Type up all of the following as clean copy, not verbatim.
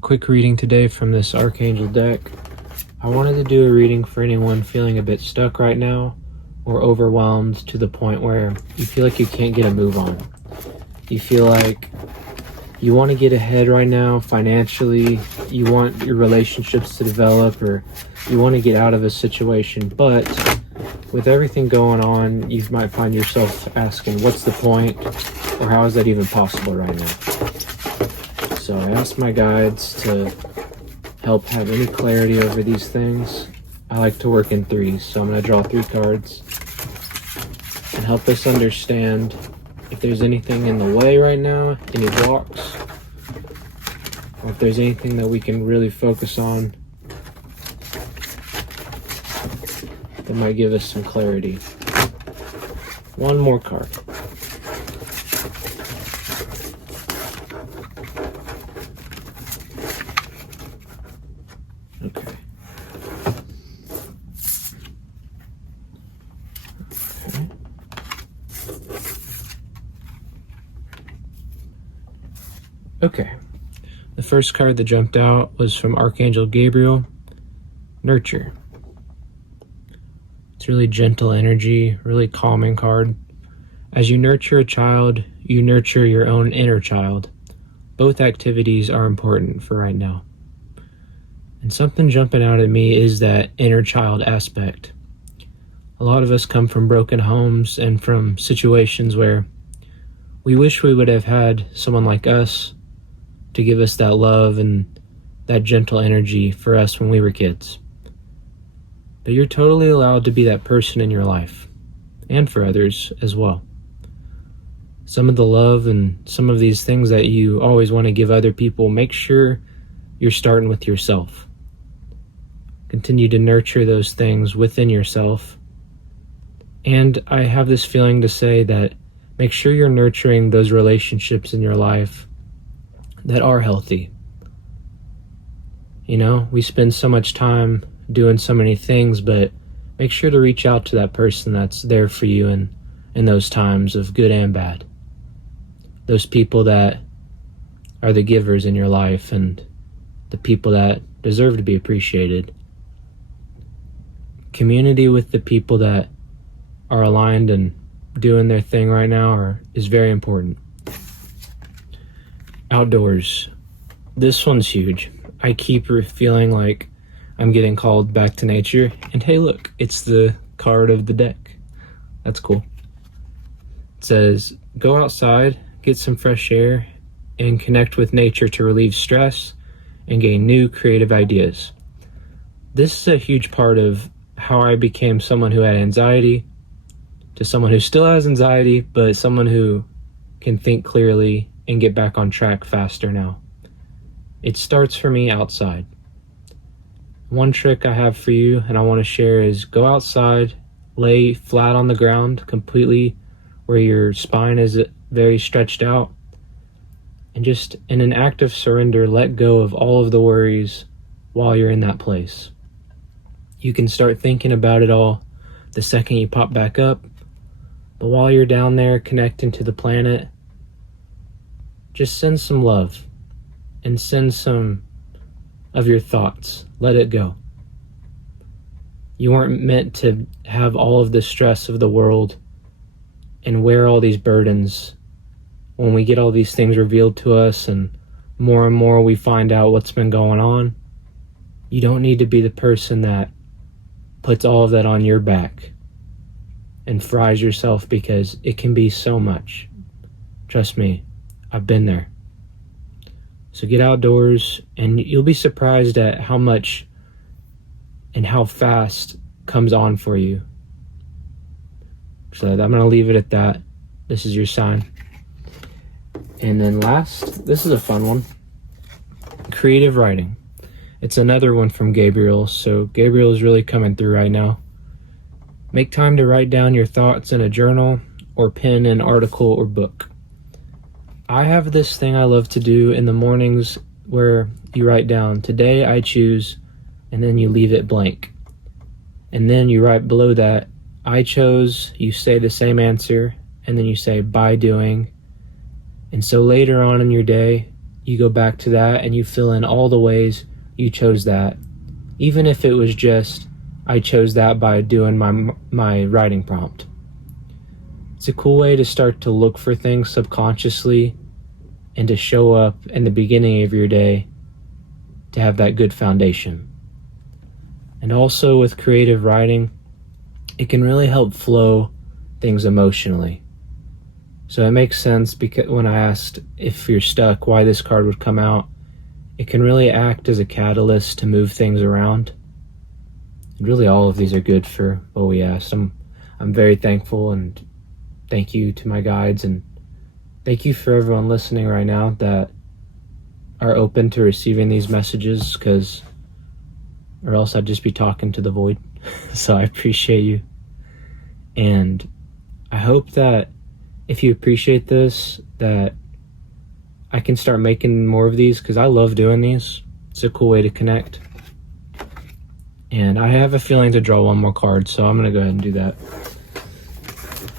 quick reading today from this Archangel deck. I wanted to do a reading for anyone feeling a bit stuck right now or overwhelmed to the point where you feel like you can't get a move on. You feel like you want to get ahead right now financially, you want your relationships to develop, or you want to get out of a situation, but with everything going on, you might find yourself asking, what's the point, or how is that even possible right now? So I asked my guides to help have any clarity over these things. I like to work in threes, so I'm going to draw 3 cards and help us understand if there's anything in the way right now, any blocks, or if there's anything that we can really focus on that might give us some clarity. One more card. Okay. Okay. The first card that jumped out was from Archangel Gabriel, Nurture. It's really gentle energy, really calming card. As you nurture a child, you nurture your own inner child. Both activities are important for right now. And something jumping out at me is that inner child aspect. A lot of us come from broken homes and from situations where we wish we would have had someone like us to give us that love and that gentle energy for us when we were kids. But you're totally allowed to be that person in your life, and for others as well. Some of the love and some of these things that you always want to give other people, make sure you're starting with yourself. Continue to nurture those things within yourself. And I have this feeling to say that make sure you're nurturing those relationships in your life that are healthy. You know, we spend so much time doing so many things, but make sure to reach out to that person that's there for you in those times of good and bad. Those people that are the givers in your life and the people that deserve to be appreciated. Community with the people that are aligned and doing their thing right now is very important. Outdoors. This one's huge. I keep feeling like I'm getting called back to nature. And hey, look, it's the card of the deck. That's cool. It says, go outside, get some fresh air, and connect with nature to relieve stress and gain new creative ideas. This is a huge part of how I became someone who had anxiety, to someone who still has anxiety, but someone who can think clearly and get back on track faster now. It starts for me outside. One trick I have for you and I want to share is go outside, lay flat on the ground completely where your spine is very stretched out, and just in an act of surrender, let go of all of the worries while you're in that place. You can start thinking about it all the second you pop back up, but while you're down there connecting to the planet, just send some love and send some of your thoughts. Let it go. You weren't meant to have all of the stress of the world and wear all these burdens. When we get all these things revealed to us and more we find out what's been going on, you don't need to be the person that puts all of that on your back and fries yourself, because it can be so much. Trust me, I've been there. So get outdoors and you'll be surprised at how much and how fast comes on for you. So I'm going to leave it at that. This is your sign. And then last, this is a fun one. Creative writing. It's another one from Gabriel. So Gabriel is really coming through right now. Make time to write down your thoughts in a journal or pen an article or book. I have this thing I love to do in the mornings where you write down, today I choose, and then you leave it blank. And then you write below that, I chose, you say the same answer, and then you say, by doing. And so later on in your day, you go back to that and you fill in all the ways you chose that. Even if it was just, I chose that by doing my writing prompt. It's a cool way to start to look for things subconsciously and to show up in the beginning of your day to have that good foundation. And also with creative writing, it can really help flow things emotionally. So it makes sense because when I asked if you're stuck, why this card would come out, it can really act as a catalyst to move things around. And really all of these are good for what we asked. I'm very thankful, and thank you to my guides, and thank you for everyone listening right now that are open to receiving these messages, or else I'd just be talking to the void. So I appreciate you. And I hope that if you appreciate this, that I can start making more of these, because I love doing these. It's a cool way to connect. And I have a feeling to draw one more card, so I'm going to go ahead and do that.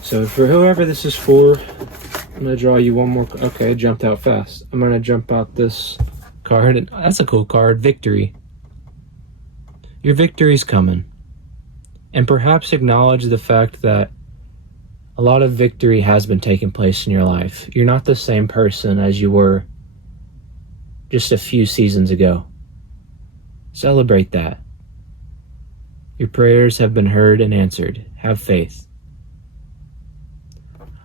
So for whoever this is for, I'm going to draw you one more. Okay, it jumped out fast. I'm going to jump out this card. And that's a cool card, Victory. Your victory's coming. And perhaps acknowledge the fact that a lot of victory has been taking place in your life. You're not the same person as you were just a few seasons ago. Celebrate that. Your prayers have been heard and answered. Have faith.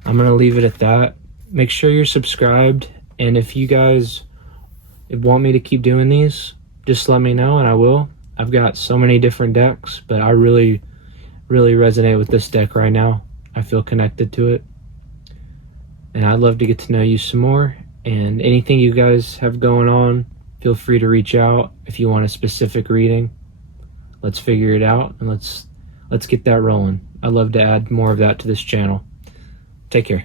I'm going to leave it at that. Make sure you're subscribed. And if you guys want me to keep doing these, just let me know and I will. I've got so many different decks, but I really resonate with this deck right now. I feel connected to it. And I'd love to get to know you some more. And anything you guys have going on, feel free to reach out if you want a specific reading. Let's figure it out and let's get that rolling. I'd love to add more of that to this channel. Take care.